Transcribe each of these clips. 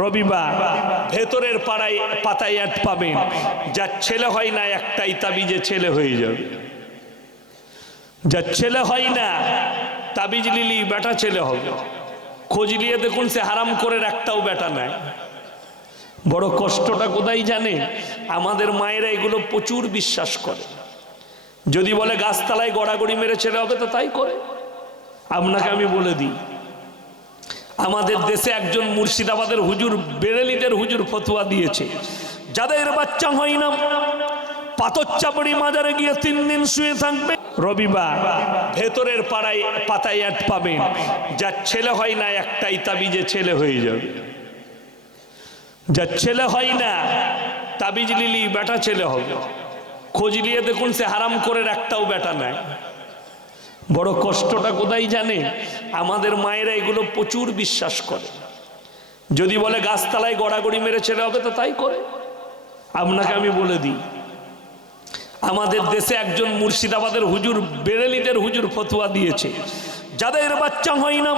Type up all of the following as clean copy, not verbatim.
রবিবার ভেতরের পাড়ায় পাতায় অ্যাড পাবেন, যার ছেলে হয় না একটাই তাবিজে ছেলে হয়ে যাবে। যার ছেলে হয় না তাবিজ লিলি বেটা ছেলে হবে। খোঁজ নিয়ে দেখুন সে হারাম করে একটাও বেটা নাই। বড় কষ্টটা কোথায় জানে? আমাদের মায়েরা এগুলো প্রচুর বিশ্বাস করে। যদি বলে গাছতলায় গড়াগড়ি মেরে ছেলে হবে তো তাই করে। আপনাকে আমি বলে দিই, আমাদের দেশে একজন মুর্শিদাবাদের হুজুর, বেরেলিদের হুজুর ফতোয়া দিয়েছে, যাদের বাচ্চা হয় না পাথরচাপড়ি মাজারে গিয়ে 3 দিন শুয়ে থাকবে। রবিবার ভেতরের পাড়ায় পাতায় অ্যাড পাবেন, যার ছেলে হয় না একটাই তাবিজে ছেলে হয়ে যাবে। যার ছেলে হয় না তাবিজ লিলি বেটা ছেলে হবে। খোঁজ নিয়ে দেখুন সে হারাম করে একটাও বেটা নাই। বড় কষ্টটা কোথায় জানে? আমাদের মায়েরা এগুলো প্রচুর বিশ্বাস করে। যদি বলে গাছতলায় গড়াগড়ি মেরে ছেলে হবে তো তাই করে। আপনাকে আমি বলে দিই, আমাদের দেশে একজন মুর্শিদাবাদের হুজুর, বেরেলিদের হুজুর ফতোয়া দিয়েছে, যাদের বাচ্চা হয় না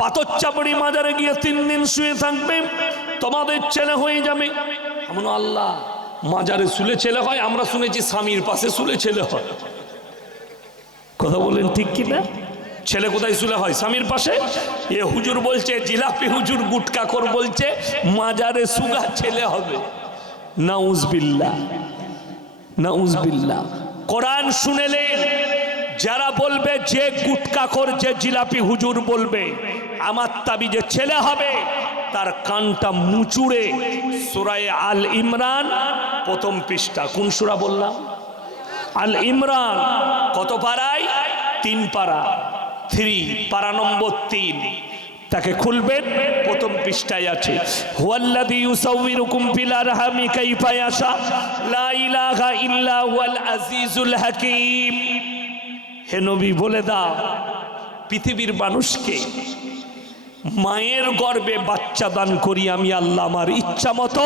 পাথরচাপড়ি মাজারে গিয়ে 3 দিন শুয়ে থাকবে, তোমাদের ছেলে হয়ে যাবে। এমন আল্লাহ, মাজারে শুলে ছেলে হয়? আমরা শুনেছি স্বামীর পাশে শুলে ছেলে হয়। কথা বলেন ঠিক কিনা? ছেলে কোথায় শুলে হয়? স্বামীর পাশে। এ হুজুর বলছে, জিলাপি হুজুর গুটকাখোর বলছে মাজারে সুগা ছেলে হবে। নাউজবিল্লাহ, নাউজবিল্লাহ। কোরআন শুনেলেন, যারা বলবে যে গুটকাখোর, যে জিলাপি হুজুর বলবে আমার তাবিজে ছেলে হবে, তার কানটা মুচুড়ে সূরা আল ইমরান 1ম পৃষ্ঠা। কোন সূরা বললাম? আল ইমরান। কত পারায়? 3 পারা, 3 পারা নম্বর 3। তাকে খুলবেন, 1ম পৃষ্ঠায় আছে, হুয়াল্লাযী ইউসাউবিরুকুম ফিল আরহামি কাইফা ইয়াশা লা ইলাহা ইল্লা হুয়াল আজিজুল হাকীম। হে নবী বলে দাও পৃথিবীর মানুষকে, মায়ের গর্ভে বাচ্চা দান করি আমি আল্লাহ আমার ইচ্ছা মতো।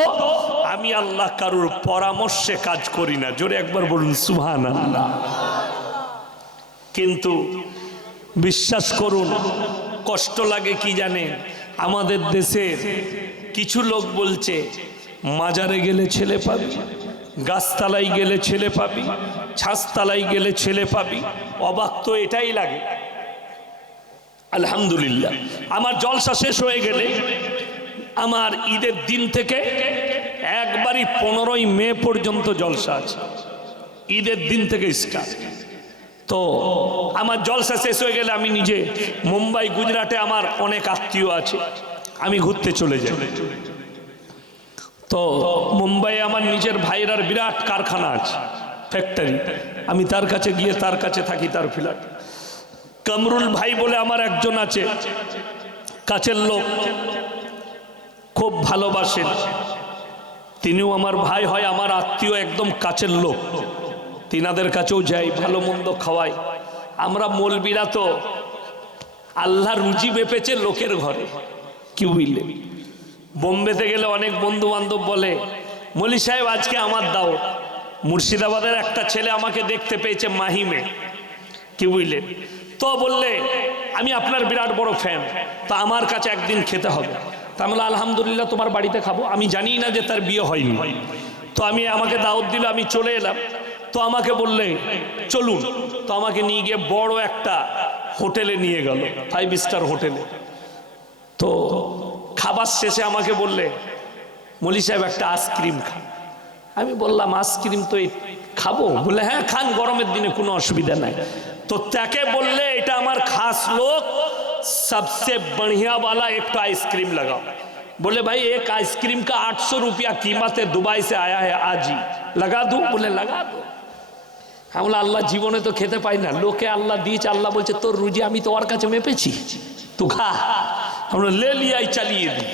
আমি আল্লাহ কারুর পরামর্শে কাজ করি না। জোরে একবার বলুন সুবহানাল্লাহ। কিন্তু বিশ্বাস করুন, কষ্ট লাগে কি জানেন? আমাদের দেশের কিছু লোক বলছে মাজারে গেলে ছেলে পাবি, গাছতলায় গেলে ছেলে পাবি, ছাদতলায় গেলে ছেলে পাবি। অবাক তো এটাই লাগে। আলহামদুলিল্লাহ, আমার জলসা শেষ হয়ে গেলে, আমার ঈদের দিন থেকে একবারই 15ই মে পর্যন্ত জলসা আছে। ঈদের দিন থেকে স্টার্ট। তো আমার জলসা শেষ হয়ে গেলে আমি নিজে মুম্বাই, গুজরাটে আমার অনেক আত্মীয় আছে, আমি ঘুরতে চলে যাই। তো মুম্বাইয়ে আমার নিজের ভাইয়ের বিরাট কারখানা আছে, ফ্যাক্টরি। আমি তার কাছে গিয়ে তার কাছে থাকি, তার ফ্ল্যাট। কামরুল ভাই বলে আমার একজন আছে, কাছের লোক, খুব ভালোবাসেন। তিনিও আমার ভাই হয়, আমার আত্মীয়, একদম কাছের লোক। তিনাদের কাছেও যাই, ভালো মন্দ খাওয়াই। আমরা মৌলবীরা তো আল্লাহ রুজি মেপেছে লোকের ঘরে, কি বুঝলেন? বোম্বেতে গেলে অনেক বন্ধু বান্ধব বলে, মৌলী সাহেব আজকে আমার দাওয়াত। মুর্শিদাবাদের একটা ছেলে আমাকে দেখতে পেয়েছে মাহিমে, কি বুঝলেন? তো বললে আমি আপনার বিরাট বড় ফ্যান, তা আমার কাছে একদিন খেতে হবে। তা আমি বললাম আলহামদুলিল্লাহ, তোমার বাড়িতে খাবো। আমি জানি না যে তার বিয়ে হয়নি। তো আমাকে দাওয়াত দিল, আমি চলে এলাম। তো আমাকে বললে চলুন। তো আমাকে নিয়ে গিয়ে বড় একটা হোটেলে নিয়ে গেল, 5 স্টার হোটেলে। তো খাবার শেষে আমাকে বললে, মৌলী সাহেব একটা আইসক্রিম খান। আমি বললাম আইসক্রিম তো খাবো? বলে হ্যাঁ খান, গরমের দিনে কোনো অসুবিধা নাই। তো তাকে বললে এটা আমার খাস লোক, सबसे बढ़िया वाला एक तो आइसक्रीम लगाओ। बोले भाई एक आइसक्रीम का 800 रुपया कीमत है, दुबई से आया है आज ही, लगा दूं? बोले लगा दो। हम बोला अल्लाह जीवने तो खेते पाई ना, लोके अल्लाह दीच, अल्लाह बोलছে তোর রুজি আমি তো ওর কাছে মেপেছি, তুই খা। আমরা ले लिया, চালিয়ে দি।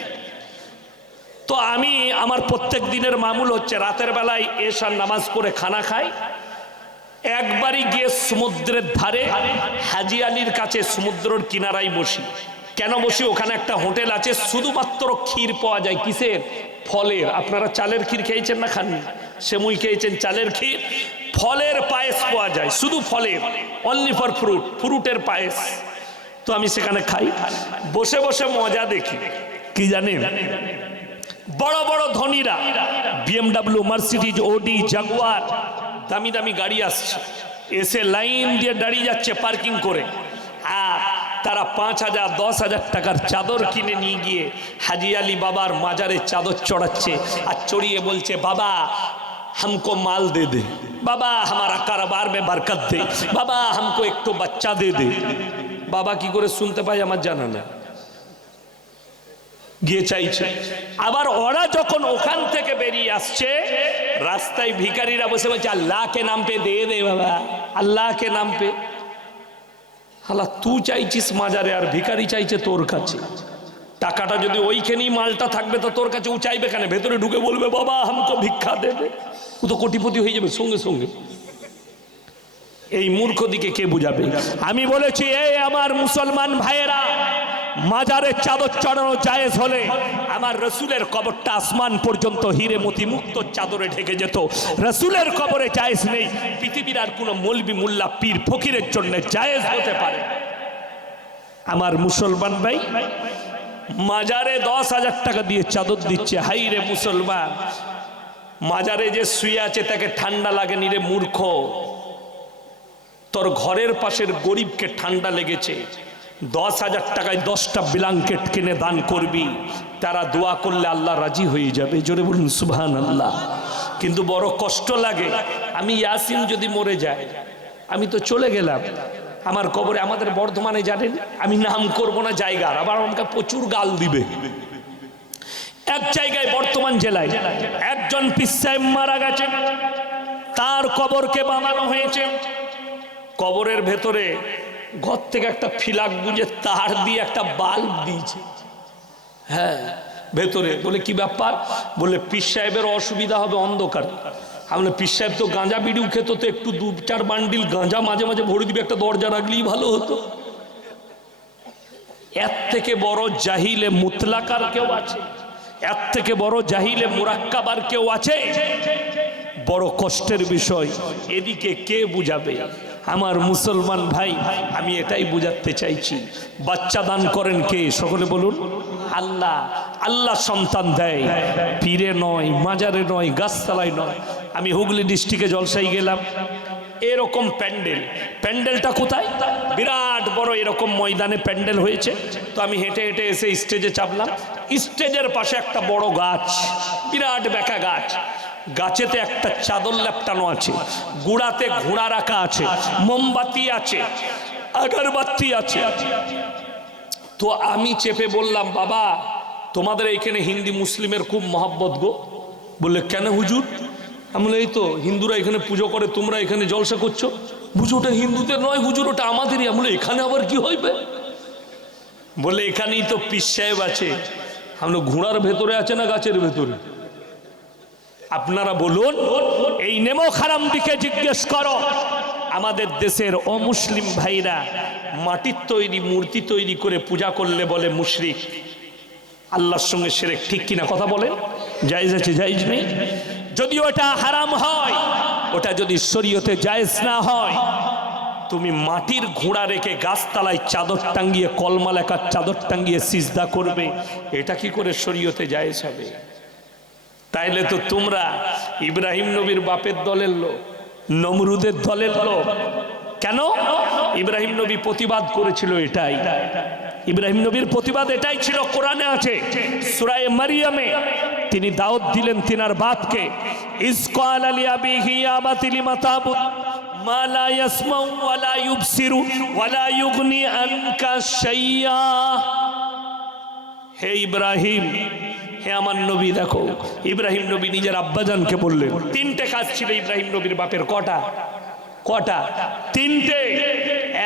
তো আমি আমার প্রত্যেক দিনের মামুল হচ্ছে রাতের বেলায় এশার নামাজ পড়ে খানা খাই, একবারই গিয়ে সমুদ্রের ধারে হাজি আলীর কাছে সমুদ্রের কিনারায় বসি। কেন বসি? ওখানে একটা হোটেল আছে, শুধুমাত্র ক্ষীর পাওয়া যায়। কিসের? ফলের। আপনারা চালের ক্ষীর খেয়েছেন না? খাননি? সেমুই খেয়েছেন? চালের ক্ষীর। ফলের পায়েস পাওয়া যায়, শুধু ফলের, অনলি ফর ফ্রুট, ফ্রুটের পায়েস। তো আমি সেখানে খাই, বসে বসে মজা দেখি। কি জানেন, বড় বড় ধনীরা বিএমডব্লিউ, মার্সিডিজ, ওডি, জাগুয়ার, দামি দামি গাড়ি আসছে, এসে লাইন দিয়ে দাঁড়িয়ে যাচ্ছে পার্কিং করে, আর তারা 5,000 10,000 টাকার চাদর কিনে নিয়ে গিয়ে হাজি আলী বাবার মাজারে চাদর চড়াচ্ছে, আর চড়িয়ে বলছে বাবা हमको माल दे दे, बाबा हमारा कारोबार में बरकत दे, बाबा हमको एक तो बच्चा दे दे। बाबा की करे सुनते पाई আমার জানা না, গিয়ে চাইছে। আবার ওরা যখন ওখান থেকে বেরিয়ে আসছে, রাস্তায় ভিখারিরা বসে বলছে আল্লাহ কে নাম পে দে দে বাবা, আল্লাহ কে নাম পে। হালা তুই চাইছিস মাজারে, আর ভিখারি চাইছে তোর কাছে। টাকাটা যদি ওইখানেই মালটা থাকবে তো তোর কাছে ও চাইবে কেন? ভেতরে ঢুকে বলবে বাবা हमको ভিক্ষা দে দে, ও তো কোটিপতি হয়ে যাবে সঙ্গে সঙ্গে। এই মূর্খ দিকে কে বুঝাবে? আমি বলেছি এই আমার মুসলমান ভাইয়েরা, মাজারে চাদর চড়ানো জায়েজ হলে আমার রসুলের কবরটা আসমান পর্যন্ত হিরে মতি মুক্ত চাদরে ঢেকে যেত। রসুলের কবরে জায়েজ নেই, পৃথিবীর আর কোনো মৌলবি মোল্লা পীর ফকিরের জন্য জায়েজ হতে পারে। আমার মুসলমান ভাই মাজারে 10,000 টাকা দিয়ে চাদর দিচ্ছে, হাই রে মুসলমান, মাজারে যে শুয়ে আছে তাকে ঠান্ডা লাগেনি রে মূর্খ, তোর ঘরের পাশের গরিবকে ঠান্ডা লেগেছে। 10,000 টাকায় 10টা ব্ল্যাঙ্কেট কিনে দান করবি, তারা দোয়া করলে আল্লাহ রাজি হয়ে যাবে। জোরে বলুন সুবহানাল্লাহ। কিন্তু বড় কষ্ট লাগে, আমি ইয়াসিন যদি মরে যায়, আমি তো চলে গেলাম, আমার কবরে আমাদের বর্ধমানে জানেন, আমি নাম করব না জায়গার, আবার আমাকে প্রচুর গাল দিবে। এক জায়গায় বর্তমান জেলায় একজন পীর সাহেব মারা গেছেন, তার কবরকে বানানো হয়েছে। কবরের ভেতরে ঘর থেকে একটা ফিলাক গুঁজে তার দিয়ে একটা বাল্ব দিয়েছে। হ্যাঁ ভেতরে। বলে কি ব্যাপার? বলে পীর সাহেবের অসুবিধা হবে অন্ধকার। আমরা পীর সাহেব তো গাঁজা বিড়িও খেত, তো একটু 2-4 বান্ডিল গাঁজা মাঝে মাঝে ভরে দিবে, একটা দরজা রাখলেই ভালো হতো। এর থেকে বড় জাহিলে মুতলাকার কেউ আছে? এর থেকে বড় জাহিলে মুরাক্কাবার কেউ আছে? বড় কষ্টের বিষয়। এদিকে কে বুঝাবে? আমার মুসলমান ভাই, আমি এটাই বুঝাতে চাইছি, বাচ্চা দান করেন কে? সকলে বলুন আল্লাহ। আল্লাহ সন্তান দেয়, পীরে নয়, মাজারে নয়, গাছতলায় নয়। আমি হুগলি ডিস্ট্রিক্টে জলসাই গেলাম, এরকম প্যান্ডেল, প্যান্ডেলটা কোথায়? বিরাট বড় এরকম ময়দানে প্যান্ডেল হয়েছে। তো আমি হেঁটে হেঁটে এসে স্টেজে চাপলাম। স্টেজের পাশে একটা বড় গাছ, বিরাট বেঁকা গাছ, গাছেতে একটা চাদর লেপটানো আছে, গুড়াতে ঘোড়া রাখা আছে, মোমবাতি আছে, আগরবাতি আছে। তো আমি চেপে বললাম বাবা তোমাদের এইখানে হিন্দি মুসলিমের খুব মহব্বত গো। বললে কেন হুজুর? আমি বলি এই তো হিন্দুরা এখানে পুজো করে, তোমরা এখানে জলসা করছো। বুঝো ওটা হিন্দুদের নয় হুজুর, ওটা আমাদেরই। আমি বলি এখানে আবার কি হইবে? বলে এখানেই তো পীর সাহেব আছে। আমরা ঘোড়ার ভেতরে আছে না গাছের ভেতরে? আপনারা বলুন, এই নেমো খারাম দিকে জিজ্ঞেস করো। আমাদের দেশের অমুসলিম ভাইরা মাটির তৈরি মূর্তি তৈরি করে পূজা করলে বলে মুশরিক, আল্লাহর সঙ্গে শিরক। ঠিক কিনা কথা বলেন? জায়েজ আছে জায়েজ নেই? যদি ওটা হারাম হয়, ওটা যদি শরীয়তে জায়েজ না হয়, তুমি মাটির ঘোড়া রেখে গাছতলায় চাদর টাঙ্গিয়ে, কলমা লেখার চাদর টাঙ্গিয়ে সিজদা করবে, এটা কি করে শরীয়তে জায়েজ হবে? তাইলে তো তোমরা ইব্রাহিম নবীর বাপের দলের লোক, নমরুদের দলের লোক। কেন? ইব্রাহিম নবী প্রতিবাদ করেছিল এটাই। ইব্রাহিম নবীর প্রতিবাদ এটাই ছিল, কোরআনে আছে সূরা মারিয়ামে তিনি দাওয়াত দিলেন তিনার বাপকে, ইসকাল আলী আবিহি আবাতি লিমা তাবুদ মা লা ইয়াসমাউ ওয়া লা ইউবসিরু ওয়া লা ইউগনি আনকা শাইয়া। হে ইব্রাহিম, হে আমার নবী, দেখো ইব্রাহিম নবী নিজের আব্বাজানকে বললেন। 3টে কাজ ছিল ইব্রাহিম নবীর বাপের। কটা? 3টে।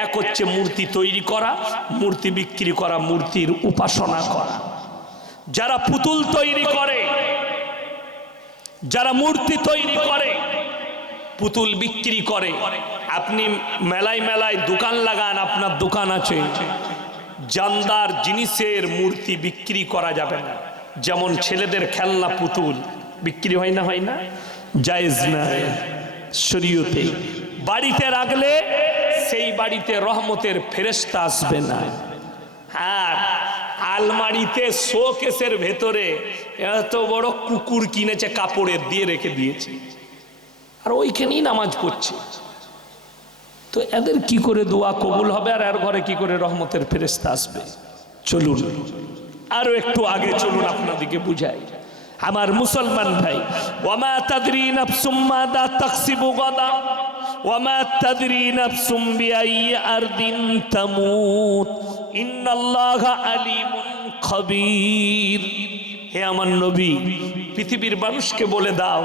এক হচ্ছে মূর্তি তৈরি করা, মূর্তি বিক্রি করা, মূর্তির উপাসনা করা। যারা পুতুল তৈরি করে, যারা মূর্তি তৈরি করে, পুতুল বিক্রি করে, আপনি মেলায় মেলায় দোকান লাগান, আপনার দোকান আছে, জানদার জিনিসের মূর্তি বিক্রি করা যাবে না। যেমন ছেলেদের খেলনা পুতুল বিক্রি হয় না, হয় না? জায়েজ না শরীয়তে। বাড়িতে রাখলে সেই বাড়িতে রহমতের ফেরেশতা আসবে না। আর আলমারিতে শোকেসের ভেতরে এত বড় কুকুর কিনেছে, কাপড়ের দিয়ে রেখে দিয়েছে, আর ওইখানেই নামাজ পড়ছে। তো এদের কি করে দোয়া কবুল হবে, আর এর ঘরে কি করে রহমতের ফেরেশতা আসবে? চলুন আরো একটু আগে চলুন, আপনাদিকে বুঝাই। আমার মুসলমান ভাই, ওয়ামা তাদরি নাফসুম মাযা তাকসিবু গাদা ওয়ামা তাদরি নাফসুম বিআই আরদিন তামুত ইন্নাল্লাহা আলিমুন খাবীর। হে আমার নবী, পৃথিবীর মানুষকে বলে দাও,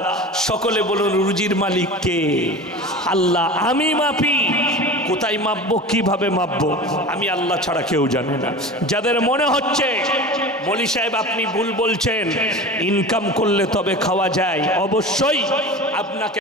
সকলে বলুন রুজির মালিক কে? আল্লাহ। আমি মাপি, কোথায় মাপবো, কিভাবে মাপবো, আমি আল্লাহ ছাড়া কেউ জানে না। যাদের মনে হচ্ছে মৌলী সাহেব আপনি ভুল বলছেন, ইনকাম করলে তবে খাওয়া যায়, অবশ্যই আপনাকে